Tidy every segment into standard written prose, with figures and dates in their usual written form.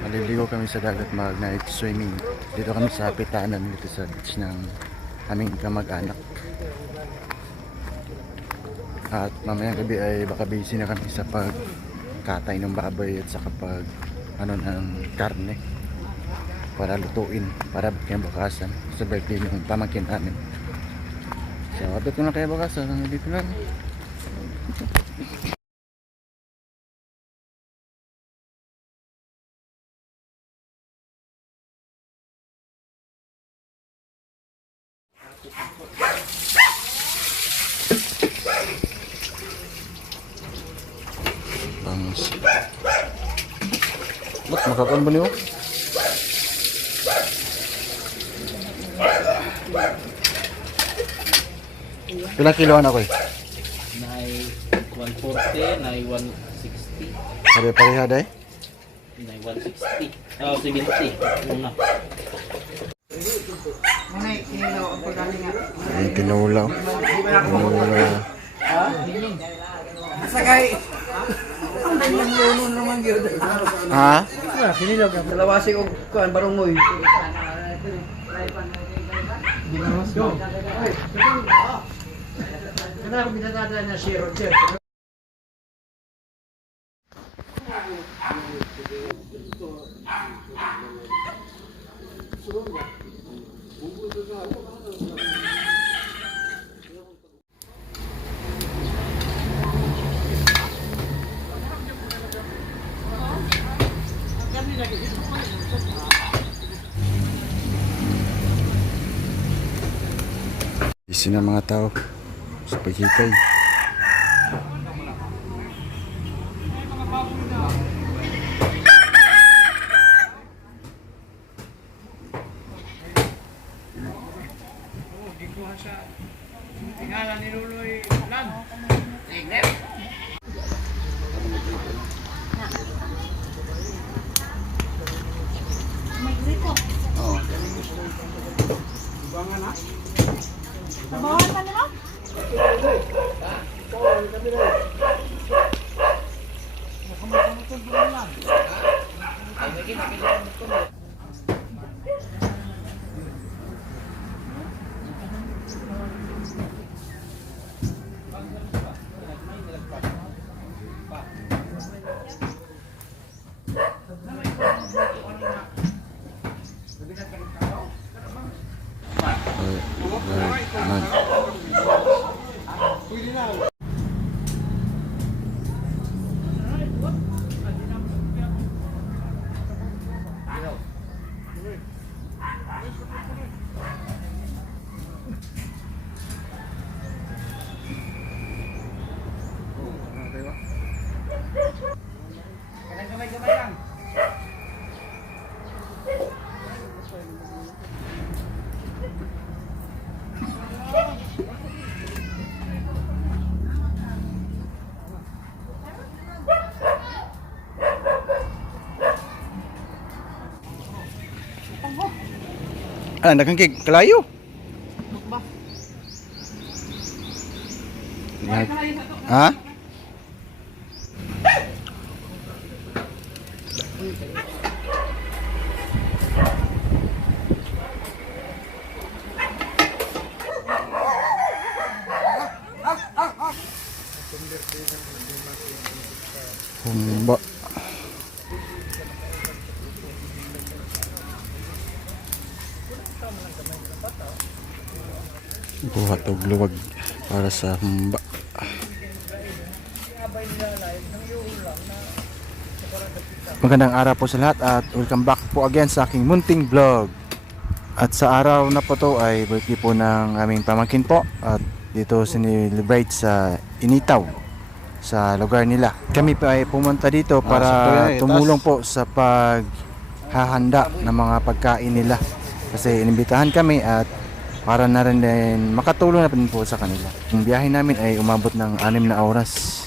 Maliligo kami sa dagat, mag night swimming. Dito kami sa Pitanan, dito sa beach ng aming kamag-anak. At mamayang gabi ay baka busy na kami sa pagkatay ng baboy at sa kapag ng karne para lutuin para kinabukasan sa birthday ng pamangkin namin. So update ko na kayo bukasan, dito lang. Ba't makakaon ba niyo? Pilang kiloan ako eh? Nai 140, nai 160. Pare-pareha day? Nai 160. Oh, 70. Una. Ay, tinulaw. Sakay. Ang danyang luno naman yun. Ha? Sinilog. Dalawasi ko kuan barong moy. Ginawas ko. Kana ako binadada na si Roger. Busy na mga tao sa paghikay. Bawahan pa nila? Gamay-gamay lang. Ah, nakangkig kalayo. Ha? Humba. buhat og luwag para sa humba. Magandang araw po sa lahat at welcome back po again sa aking munting vlog. At sa araw na po to ay birthday po ng aming pamangkin po at dito sinilibrate sa Initaw sa lugar nila. Kami pa ay pumunta dito para tumulong po sa paghahanda ng mga pagkain nila kasi inimbitahan kami at para na rin din makatulong na rin po sa kanila. Yung biyahe namin ay umabot ng 6 na oras.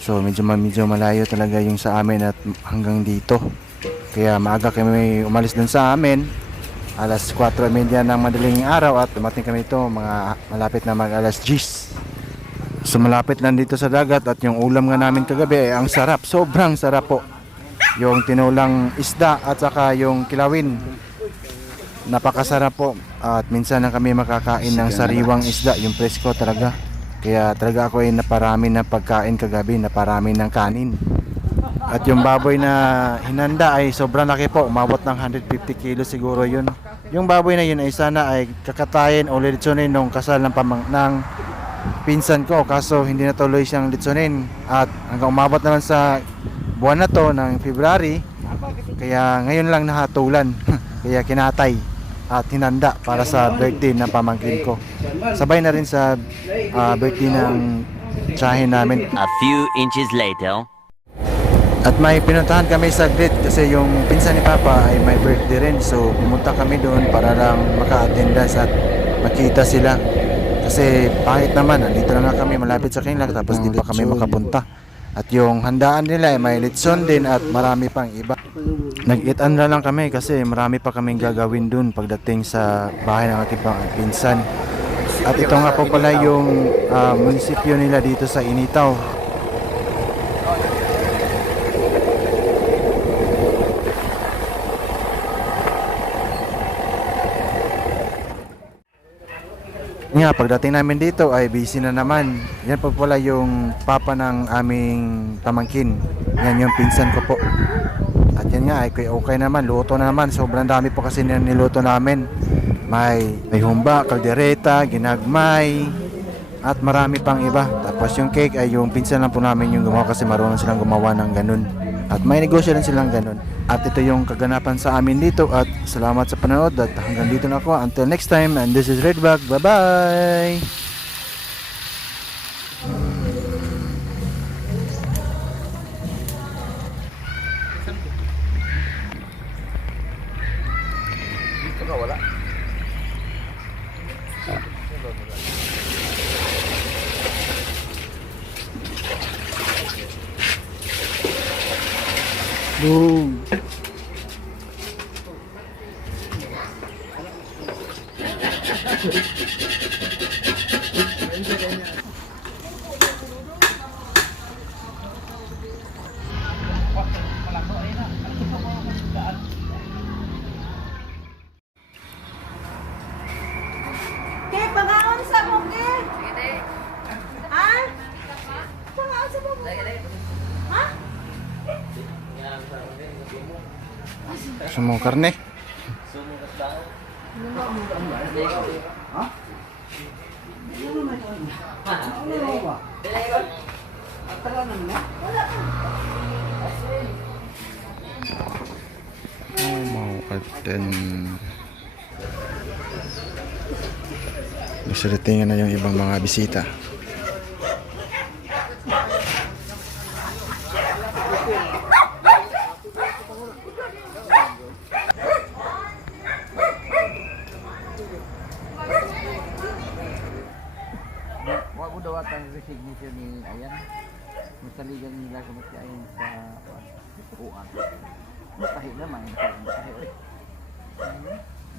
So medyo malayo talaga yung sa amin at hanggang dito. Kaya maaga kami umalis dun sa amin. Alas 4:30 ng madaling araw at dumating kami dito mga malapit na mag alas 10. So malapit lang dito sa dagat at yung ulam nga namin kagabi ay ang sarap. Sobrang sarap po. Yung tinulang isda at saka yung kilawin. Napakasarap po. At minsan na kami makakain ng sariwang isda, yung presko talaga. Kaya talaga ako ay naparami ng pagkain kagabi, naparami ng kanin. At yung baboy na hinanda ay sobrang laki po, umabot ng 150 kilos siguro yun. Yung baboy na yun ay sana ay kakatayin o litsonin nung kasal ng pinsan ko, kaso hindi natuloy siyang litsonin. At hanggang umabot naman sa buwan na to ng February, kaya ngayon lang nahatulan. Kaya kinatay at hinanda para sa birthday ng pamangkin ko. Sabay na rin sa birthday ng tiyahin namin. A few inches later. At may pinuntahan kami sa grid kasi yung pinsan ni Papa ay may birthday rin. So pumunta kami doon para lang maka-attendance at makita sila. Kasi pangit naman, nandito na nga kami malapit sa kanila tapos di pa kami makapunta. At yung handaan nila ay may litson din at marami pang iba. Nag-eat-an na lang kami kasi marami pa kaming gagawin dun pagdating sa bahay ng ating pinsan. At ito nga po pala yung munisipyo nila dito sa Initaw. Nga, pagdating namin dito ay busy na naman. Yan po pala yung papa ng aming pamangkin. Yan yung pinsan ko po. At yan nga, ay okay naman, luto na naman. Sobrang dami po kasi niluto namin. May humba, kaldereta, ginagmay, at marami pang iba. Tapos yung cake ay yung pinsan lang po namin yung gumawa kasi marunong silang gumawa ng ganun. At may negosyo rin silang ganun. At ito yung kaganapan sa amin dito. At salamat sa panonood at hanggang dito na ako. Until next time, and this is Redbug. Bye-bye! Boom! Ke, pangaon sa mo, Ke? Ha? Pangaon sa mo, ha? Gusto mo karne? Mau attend. Nasiritingan na yung ibang mga bisita. Wag mo daw atang resignation ni Ayan. Masaligan nila sa matyayin sa uan. Matahi naman. Matahi.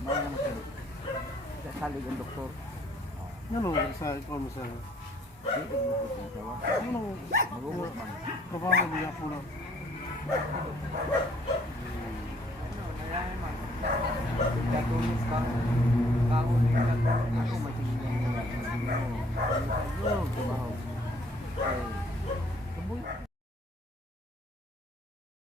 May naman sa salig ang doktor. Ano sa ikaw mo sa ano Magugulot man. kabawa niya po lang. Katulis ka. Kaon nila. Ako